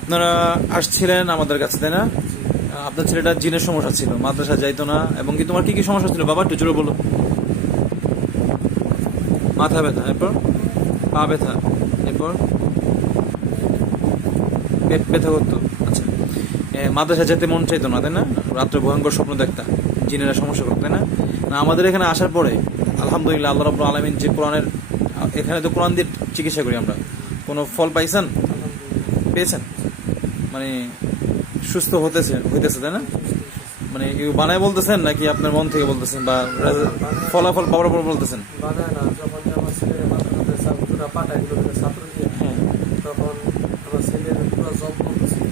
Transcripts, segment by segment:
আপনারা আসছিলেন আমাদের কাছে, তাই না? আপনার ছেলেটার জিনের সমস্যা ছিল, মাদ্রাসা যাইতো না, এবং কি তোমার কি কি সমস্যা ছিল বাবা, একটু জোরে বলো। মাথা ব্যথা, এরপর পা ব্যথা, এরপর পেট ব্যথা করতো। আচ্ছা, মাদ্রাসা যেতে মন চাইতো না, তাই না? রাত্রে ভয়ঙ্কর স্বপ্ন দেখতা, জিনেরা সমস্যা করতো, তাই না? না, আমাদের এখানে আসার পরে আলহামদুলিল্লাহ আল্লাহ রাব্বুল আলামিন যে কোরআনের, এখানে তো কোরআন দিয়ে চিকিৎসা করি আমরা, কোনো ফল পাইছেন? পেয়েছেন? মানে সুস্থ হইতেছে, তাই না? মানে কেউ বানায় বলতেছেন নাকি আপনার মন থেকে বলতেছেন, বা ফলাফল পাওয়ার পর বলতেছেন? বানায় না, যখন আমার ছেলের মাথাতে পুরো পাটায় গুলো ছাত্র দিয়ে, তখন আমার ছেলের পুরো জব বন্ধ ছিল,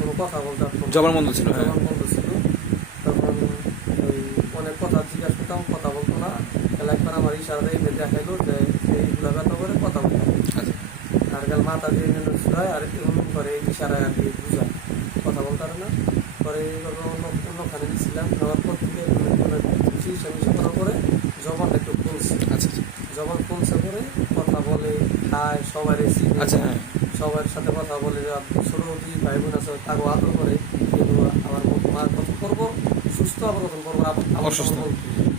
কোনো কথা বলতে পারতো না। জবান বন্ধ ছিল, জবান বন্ধ ছিল। তখন ওই অনেক কথা জিজ্ঞাসা করতাম, কথা বলতো না। তাহলে একবার আমার ইশারা দিয়ে দেখাইলো যে এইগুলো ব্যথা করে কথা বলতে হবে। আর গেল মাথা দিয়ে ছুড়ায় আর এমন করে ইশারা আর কি বুঝায়, কথা বলতে পারে না। পরে এইভাবে অন্যখানে দিয়েছিলাম, নেওয়ার পর থেকে চিকিৎসা মিশা করার পরে জবানটা একটু কমছে। আচ্ছা যখন কমছে পরে কথা বলে, খায়, সবার আচ্ছা, হ্যাঁ, সবার সাথে কথা বলে, ছোট ভাই বোন আছে তাকেও আদর করে। কিন্তু আমার মার কত করবো, সুস্থ আবার কখন করবো, অসুস্থ,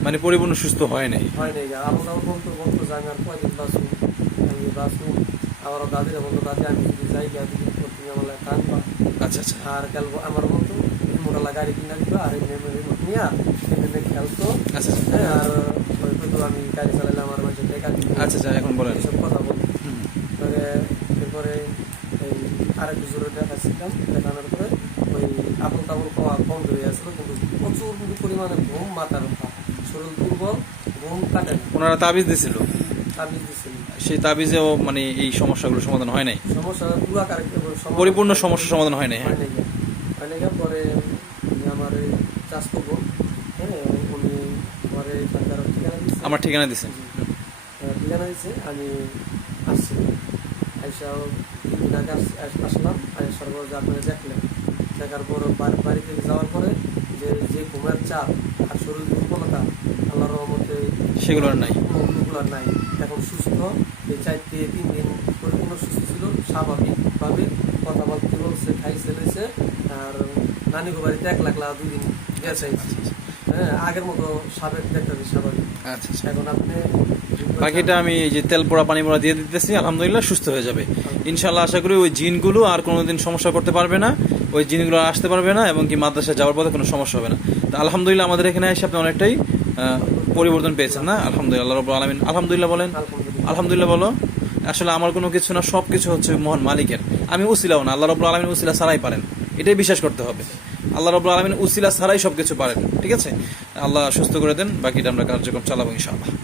মানে পরিপূর্ণ সুস্থ হয় নাই। হয় নাই। আবার বলতো বলতো যে আমি আর কয়দিন বাঁচুন, আমি বাঁচুন। আবার দাদিরা বলতো, দাদি আমি যদি যাই গা দিদি তুমি আমার টানবা। আচ্ছা আচ্ছা আর কাল আমার বলতো মোটালা গাড়ি কিনা দিবা, আর রিমোট নিয়ে এমনি খেলতো। আচ্ছা হ্যাঁ, আর হয়তো আমি গাড়ি চালালে আমার মাঝে টেকা দিত। আচ্ছা আচ্ছা, এখন বলেন। এসব কথা বলতো। এরপরে এই আরেক জোরে দেখাচ্ছিলাম, দেখানোর পরে ওই আপন তাবল খাওয়া বন্ধ হয়ে আসলো, কিন্তু প্রচুর পরিমাণে ঘুম, মাথার ব্যথা, শরীর দুর্বল, ঘুম কাটে না। ওনারা তাবিজ দিছিল, তাবিজ দিচ্ছিল, সেই তাবিজেও মানে এই সমস্যাগুলো সমাধান হয় নাই, সমস্যা পুরো আকারে পরিপূর্ণ সমস্যা সমাধান হয় নাই। হ্যাঁ, হয় নাই। পরে আমার চাষ করবো, হ্যাঁ, উনি আমার এখানকার ঠিকানা দিচ্ছে, আমার ঠিকানা দিছে। ঠিকানা দিচ্ছে। আমি আসছি, আইসাও 3 দিন আগে আসলাম। আসার পর যে আপনারা দেখলেন, দেখার পর বাড়ি থেকে যাওয়ার পরে যে ঘুমের চাপ আর শরীর দুর্বলতা, আল্লাহর রহমতে সেগুলো আর নাই। ওগুলো আর নাই। এখন সুস্থ, এই 3 দিন পরিপূর্ণ সুস্থ ছিল, স্বাভাবিকভাবে কথা বলতে বলছে, খাইছে লইছে। আর নানিগো বাড়িতে 1 লাখ 2 দিন গেছে। হ্যাঁ, আগের মতো স্বাভাবিক দেখতে স্বাভাবিক। আচ্ছা আচ্ছা, এখন আপনি বাকিটা আমি এই যে তেল পোড়া পানি পোড়া দিয়ে দিতেছি, আলহামদুলিল্লাহ সুস্থ হয়ে যাবে ইনশাল্লাহ। আশা করি ওই জিনগুলো আর কোনোদিন সমস্যা করতে পারবে না, ওই জিনগুলো আর আসতে পারবে না, এবং কি মাদ্রাসায় যাওয়ার পথে কোনো সমস্যা হবে না। তো আলহামদুলিল্লাহ আমাদের এখানে এসে আপনি অনেকটাই পরিবর্তন পেয়েছেন না? আলহামদুলিল্লাহ, আল্লাহ রাব্বুল আলামিন, আলহামদুলিল্লাহ বলেন, আলহামদুলিল্লাহ বলো। আসলে আমার কোনো কিছু না, সব কিছু হচ্ছে মহান মালিকের। আমি উসিলাও না, আল্লাহ রাব্বুল আলামিন উসিলা ছাড়াই পারেন, এটাই বিশ্বাস করতে হবে। আল্লাহ রাব্বুল আলামিন উসিলা ছাড়াই সবকিছু পারেন, ঠিক আছে? আল্লাহ সুস্থ করে দেন, বাকিটা আমরা কার্যক্রম চালাবো ইনশাআল্লাহ।